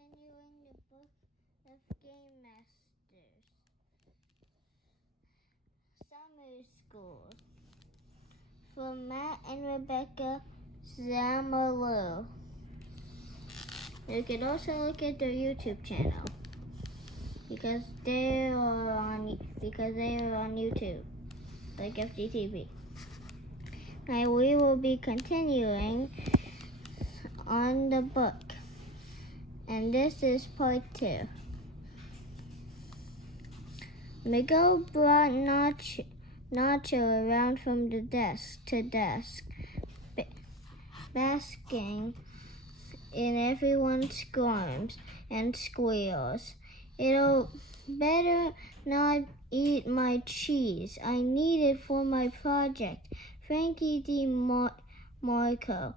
continuing the book of Game Masters. Summer School from Matt and Rebecca Zamalu. You can also look at their YouTube channel because they are on YouTube, like FGTV. And we will be continuing on the book. And this is part 2. Miguel brought Nacho around from the desk to desk, basking in everyone's groans and squeals. It'll better not eat my cheese. I need it for my project. Frankie DeMarco,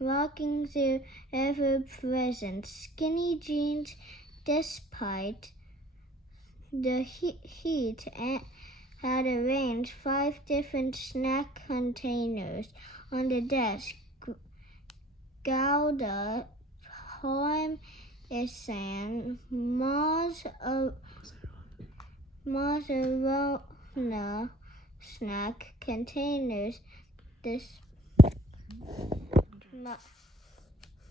rocking their ever-present skinny jeans despite the heat, had arranged 5 different snack containers on the desk. Gouda, Parmesan, mozzarella snack containers,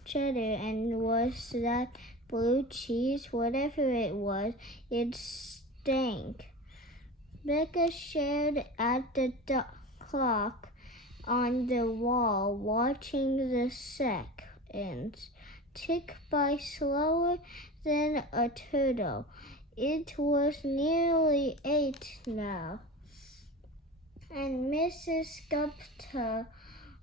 cheddar, and was that blue cheese? Whatever it was, it stank. Becca stared at the clock on the wall, watching the seconds tick by slower than a turtle. It was nearly 8 now, and Mrs. Gupta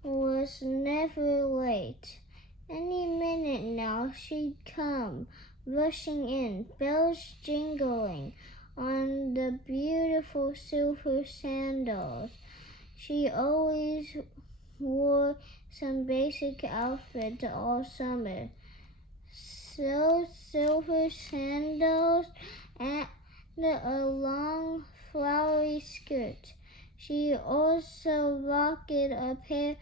was never late. Any minute now she'd come, rushing in, bells jingling on the beautiful silver sandals. She always wore some basic outfit all summer. So silver sandals and a long flowery skirt. She also rocked a pair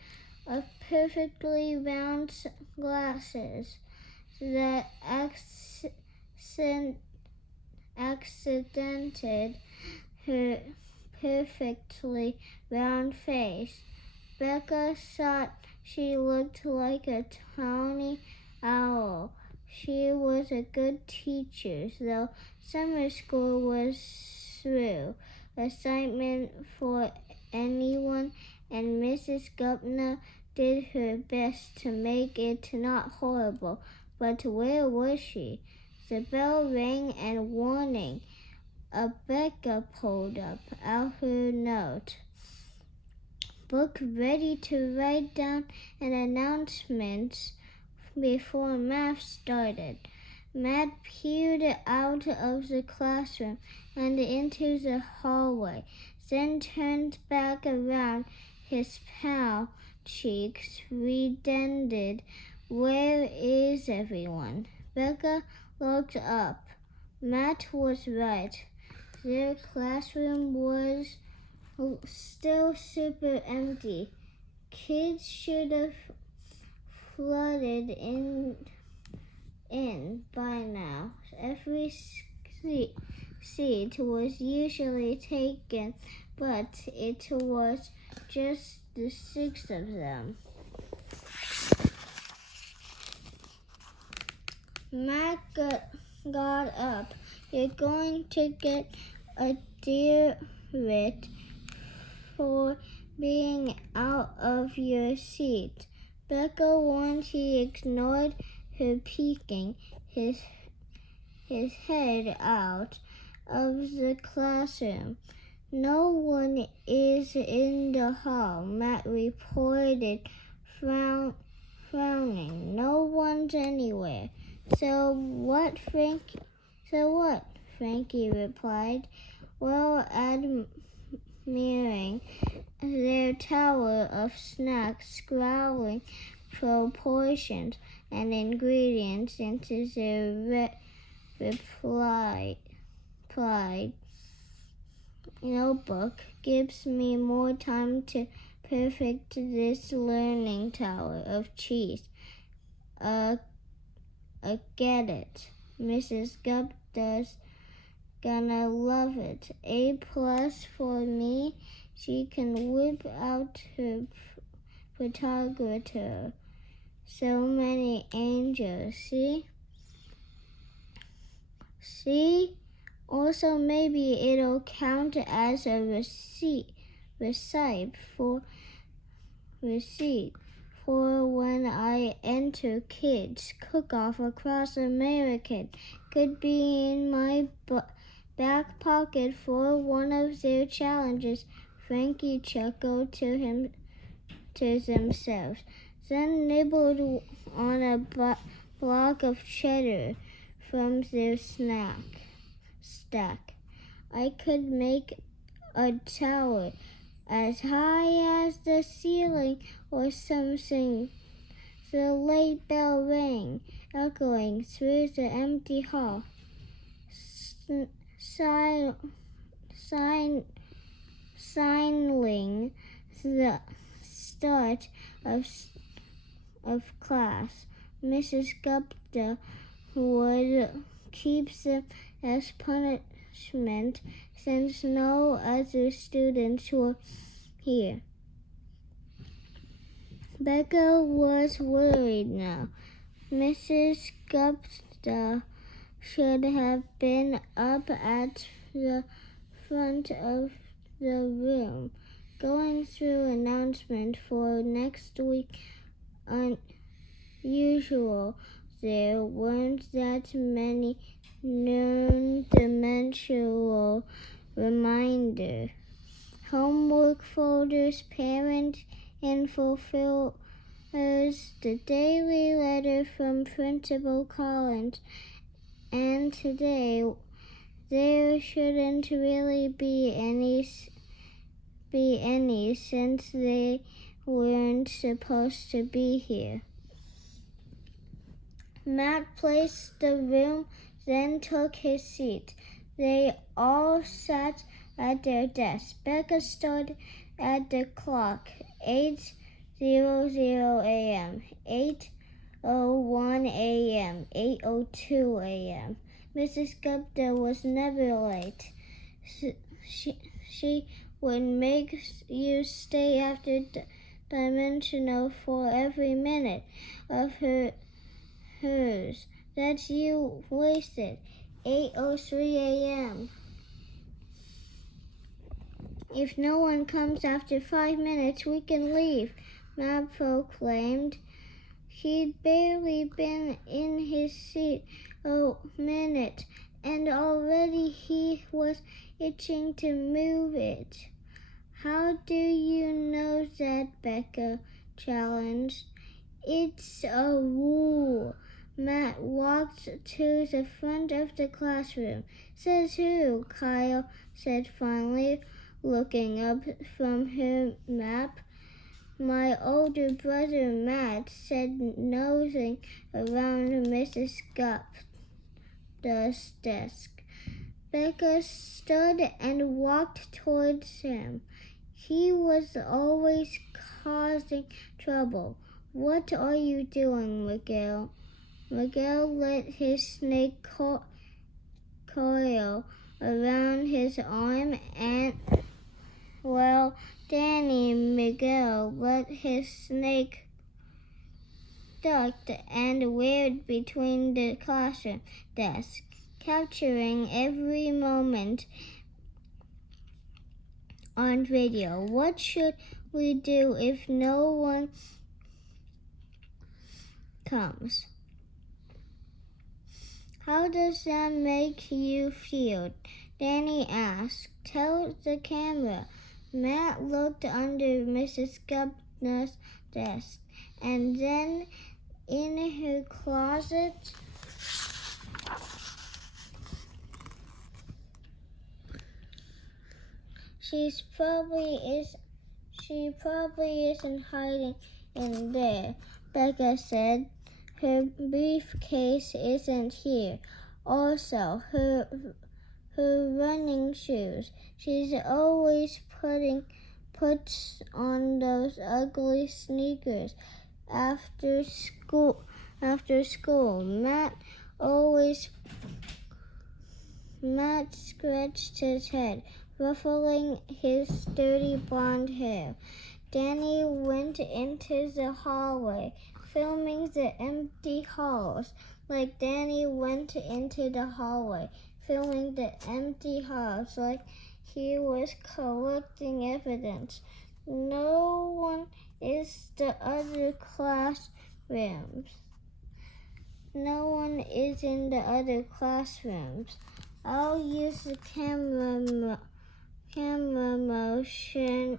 of perfectly round glasses that accented her perfectly round face. Becca thought she looked like a tawny owl. She was a good teacher, though summer school was through. Assignment for anyone, and Mrs. Gupta did her best to make it not horrible. But where was she? The bell rang and warning. Becca pulled out her note book, ready to write down an announcement before math started. Matt peered out of the classroom and into the hallway, then turned back around. His pale cheeks reddened. Where is everyone? Becca looked up. Matt was right. Their classroom was still super empty. Kids should have flooded in by now. Every seat was usually taken, but it was just the 6 of them. Matt got up. You're going to get a demerit for being out of your seat. Becca warned. He ignored her, peeking his head out of the classroom. No one is in the hall, Matt reported, frowning. No one's anywhere. So what, Frankie replied, well, admiring their tower of snacks, scrolling proportions and ingredients into their replied, notebook. Gives me more time to perfect this learning tower of cheese. A I get it. Mrs. Gupta's gonna love it. A plus for me. She can whip out her photographer. So many angels, see? See? Also, maybe it'll count as a receipt for when I enter kids cook-off across America. Could be in my back pocket for one of their challenges. Frankie chuckled to themselves, then nibbled on a block of cheddar from their stack. I could make a tower as high as the ceiling or something. The late bell rang, echoing through the empty hall, signaling the start of class. Mrs. Gupta would keep them as punishment since no other students were here. Becca was worried now. Mrs. Gupta should have been up at the front of the room, going through announcement for next week. Unusual. There weren't that many non-dimensional reminders. Homework folders, parent info fillers, the daily letter from Principal Collins, and today there shouldn't really be any since they weren't supposed to be here. Matt placed the room, then took his seat. They all sat at their desks. Becca stood at the clock. 8:00 a.m., 8:01 a.m., 8:02 a.m. Mrs. Gupta was never late. She would make you stay after dimensional for every minute of hers that you wasted. 8:03 a.m. If no one comes after 5 minutes, we can leave, Matt proclaimed. He'd barely been in his seat a minute, and already he was itching to move it. How do you know that? Becca challenged. It's a rule. Matt walked to the front of the classroom. Says who? Kyle said finally, looking up from her map. My older brother Matt said, nosing around Mrs. Gupta's desk. Becca stood and walked towards him. He was always causing trouble. What are you doing, Miguel? Miguel let his snake coil around his arm and, well, Danny Miguel let his snake ducked and reared between the classroom desks, capturing every moment on video. What should we do if no one comes? How does that make you feel? Danny asked. Tell the camera. Matt looked under Mrs. Gupta's desk and then in her closet. She probably isn't hiding in there, Becca said. Her briefcase isn't here. Also, her running shoes. She's always puts on those ugly sneakers after after school. Matt scratched his head, ruffling his dirty blonde hair. Danny went into the hallway, filming the empty halls. Like Danny went into the hallway, filming the empty halls, like he was collecting evidence. No one is the other classrooms. No one is in the other classrooms. I'll use the camera motion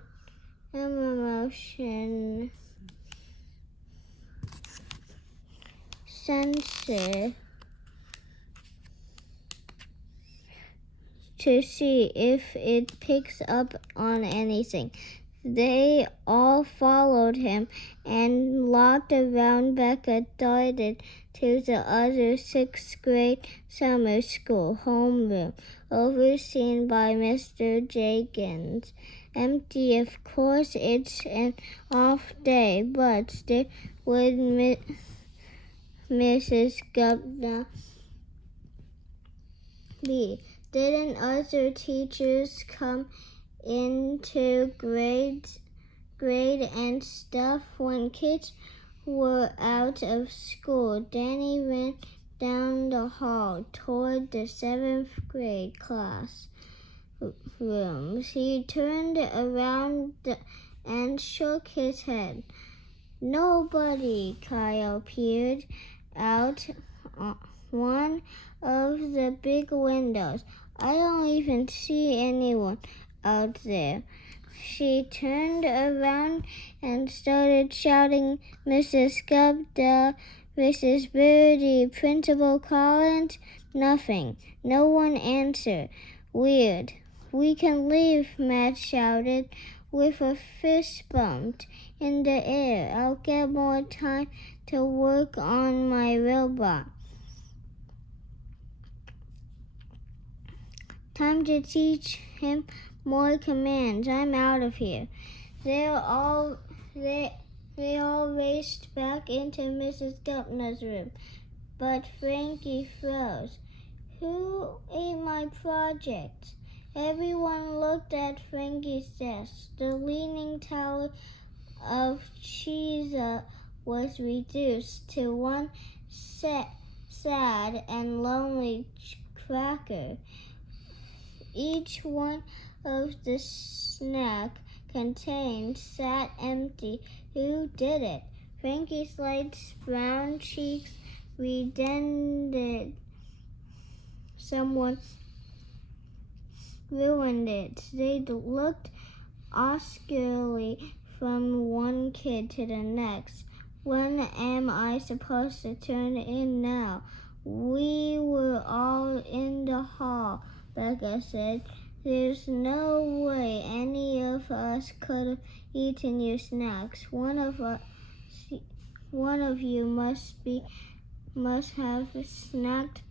sensor to see if it picks up on anything. They all followed him, and locked around Becca darted to the other 6th grade summer school homeroom, overseen by Mr. Jenkins. Empty, of course, it's an off day, but there would Mrs. Gupta be. Didn't other teachers come into grade and stuff when kids were out of school? Danny ran down the hall toward the 7th grade class rooms. He turned around and shook his head. Nobody. Kyle peered out one of the big windows. I don't even see anyone out there. She turned around and started shouting, Mrs. Gupta, Mrs. Birdie, Principal Collins. Nothing. No one answered. Weird. We can leave, Matt shouted with a fist bumped in the air. I'll get more time to work on my robot. Time to teach him more commands. I'm out of here. They all raced back into Mrs. Gupta's room, but Frankie froze. Who ate my project? Everyone looked at Frankie's desk. The leaning tower of cheese was reduced to one sad and lonely cracker. Each one of the snack contained sat empty. Who did it? Frankie's light brown cheeks reddened. Someone ruined it. They looked oscarily from one kid to the next. When am I supposed to turn in now? We were all in the hall, Becca said. There's no way any of us could have eaten your snacks. One of you must have snacked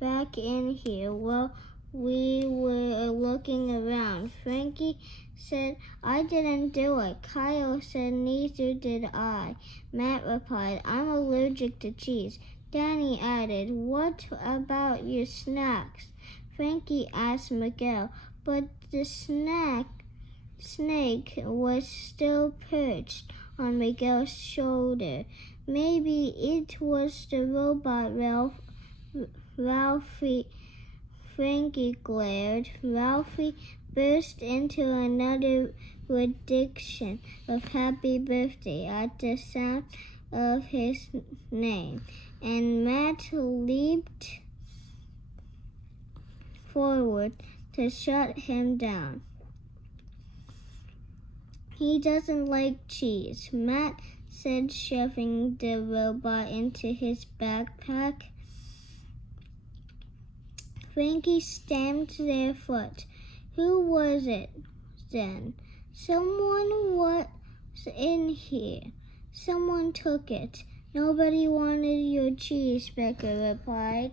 back in here while we were looking around. Frankie said, I didn't do it. Kyle said, neither did I. Matt replied, I'm allergic to cheese. Danny added, what about your snacks? Frankie asked Miguel, but the snake was still perched on Miguel's shoulder. Maybe it was the robot, Ralphie. Frankie glared. Ralphie burst into another rendition of Happy Birthday at the sound of his name, and Matt leaped forward to shut him down. He doesn't like cheese, Matt said, shoving the robot into his backpack. Frankie stamped their foot. Who was it then? Someone was in here. Someone took it. Nobody wanted your cheese, Becca replied.